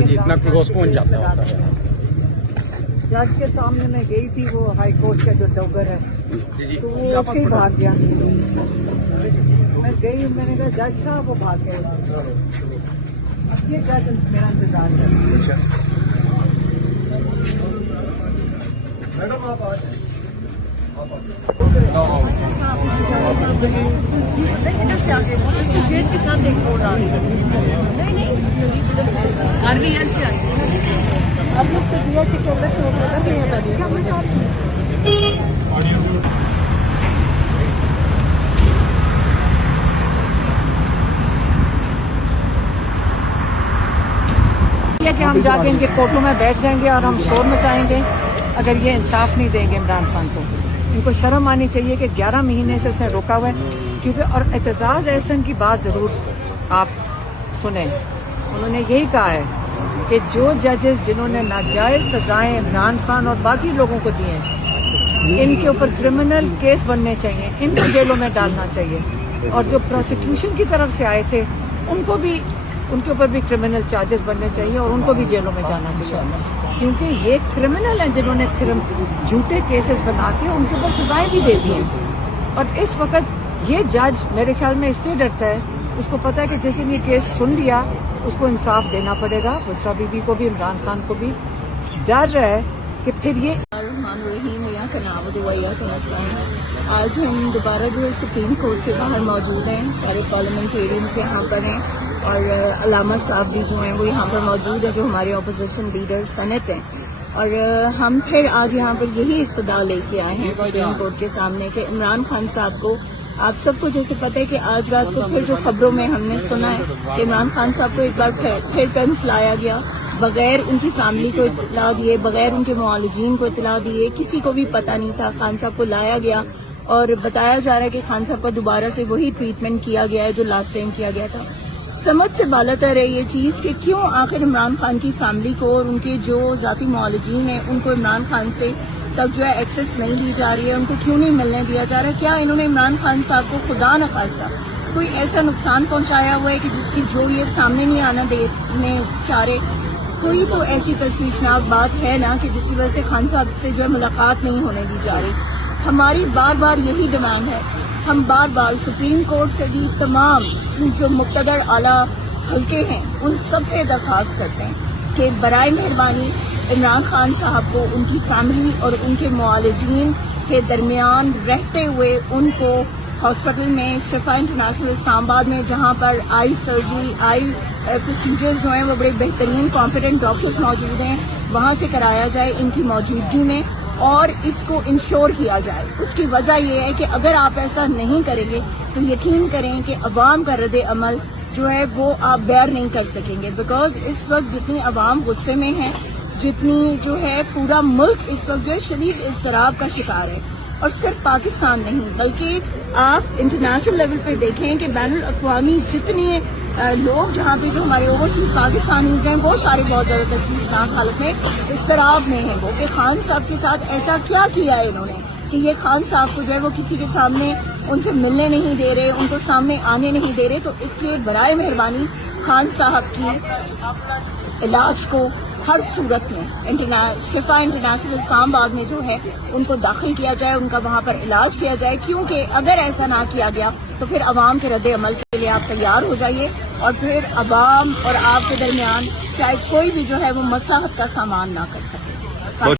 जी इतना क्लोज पहुंच जाता है। जज के सामने मैं गई थी, वो हाई कोर्ट का जो डॉगर है तो वो फिर भाग गया। मैं गई, मैंने कहा जज साहब, वो भाग गए। अब ये जज मेरा इंतजार कर। मैडम आप आ जाए। इधर से आगे गेट के साथ एक रोड आ रही है। नहीं RVN से आई। आप लोग तो दिया चिकोबर से होकर नहीं है बनी। कि हम जाके इनके कोर्टों में बैठ जाएंगे और हम शोर मचाएंगे अगर ये इंसाफ नहीं देंगे इमरान खान को। इनको शर्म आनी चाहिए कि 11 महीने से इसने रोका हुआ है। क्योंकि और एतजाज एहसन की बात ज़रूर आप सुने, उन्होंने यही कहा है कि जो जजेस जिन्होंने नाजायज़ सजाएं इमरान खान और बाकी लोगों को दी हैं, इनके ऊपर क्रिमिनल केस बनने चाहिए, इनको जेलों में डालना चाहिए। और जो प्रोसिक्यूशन की तरफ से आए थे उनको भी, उनके ऊपर भी क्रिमिनल चार्जेस बनने चाहिए और उनको भी जेलों में जाना चाहिए। क्योंकि ये क्रिमिनल हैं जिन्होंने झूठे केसेस बना के उनके ऊपर सजाएं भी दे दी हैं। और इस वक्त ये जज मेरे ख्याल में इससे डरता है, उसको पता है कि जिस दिन ये केस सुन लिया उसको इंसाफ देना पड़ेगा। बुशरा बीबी को भी, इमरान खान को भी डर रहा है कि फिर ये। आज हम दोबारा जो है सुप्रीम कोर्ट के बाहर मौजूद हैं, सारे पार्लियामेंटेरियंस यहाँ पर हैं और अलामा साहब भी जो हैं वो यहाँ पर मौजूद है, जो हमारे अपोजिशन लीडर सनत हैं। और हम फिर आज यहाँ पर यही इस्तदा लेके आए हैं सुप्रीम कोर्ट के सामने कि इमरान खान साहब को, आप सबको जैसे पता है कि आज रात को फिर जो खबरों में हमने सुना है कि इमरान खान साहब को एक बार फिर पेंस लाया गया, बगैर उनकी फैमिली को इत्तला दिए, बगैर उनके मुआलिजीन को इत्तला दिए, किसी को भी पता नहीं था। खान साहब को लाया गया और बताया जा रहा है कि खान साहब का दोबारा से वही ट्रीटमेंट किया गया है जो लास्ट टाइम किया गया था। समझ से बालातर है ये चीज़ कि क्यों आखिर इमरान खान की फैमिली को और उनके जो ज़ाती मुआलिजीन हैं उनको इमरान खान से तक जो है एक्सेस नहीं दी जा रही है, उनको क्यों नहीं मिलने दिया जा रहा है। क्या इन्होंने इमरान खान साहब को खुदा न खास्ता कोई ऐसा नुकसान पहुंचाया हुआ है कि जिसकी जो ये सामने नहीं आना देने चाह रहे? कोई तो ऐसी तशवीशनाक बात है ना कि जिसकी वजह से खान साहब से जो है मुलाकात नहीं होने दी जा रही। हमारी बार बार यही डिमांड है, हम बार बार सुप्रीम कोर्ट से भी तमाम जो मुक़्तदर आला हल्के हैं उन सब से दरख्वास्त करते हैं कि बराए मेहरबानी इमरान खान साहब को उनकी फैमिली और उनके मुआलिजीन के दरमियान रहते हुए उनको हॉस्पिटल में शिफा इंटरनेशनल इस्लामाबाद में, जहां पर आई सर्जरी, आई प्रोसीजर्स जो हैं वो बड़े बेहतरीन कॉम्पिटेंट डॉक्टर्स मौजूद हैं, वहां से कराया जाए इनकी मौजूदगी में और इसको इंश्योर किया जाए। उसकी वजह यह है कि अगर आप ऐसा नहीं करेंगे तो यकीन करें कि अवाम का रद्द अमल जो है वो आप बेयर नहीं कर सकेंगे। बिकॉज इस वक्त जितनी अवाम गुस्से में है, जितनी जो है पूरा मुल्क इस वक्त जो है शदीद इज़्तिराब का शिकार है। और सिर्फ पाकिस्तान नहीं बल्कि आप इंटरनेशनल लेवल पे देखें कि बैनुल अक़वामी जितने लोग जहाँ पे जो हमारे ओवरसीज पाकिस्तानीज हैं वो सारे बहुत ज़्यादा तशवीशनाक हालत में, इज़्तिराब में हैं वो कि खान साहब के साथ ऐसा क्या किया है इन्होंने कि ये खान साहब को जो है वो किसी के सामने उनसे मिलने नहीं दे रहे, उनको सामने आने नहीं दे रहे। तो इसलिए बराए मेहरबानी खान साहब की इलाज को हर सूरत में शिफा इंटरनेशनल इस्लामाबाद में जो है उनको दाखिल किया जाए, उनका वहाँ पर इलाज किया जाए। क्योंकि अगर ऐसा ना किया गया तो फिर अवाम के रद्द अमल के लिए आप तैयार हो जाइए और फिर अवाम और आपके दरमियान शायद कोई भी जो है वो मसलाहत का सामान ना कर सके।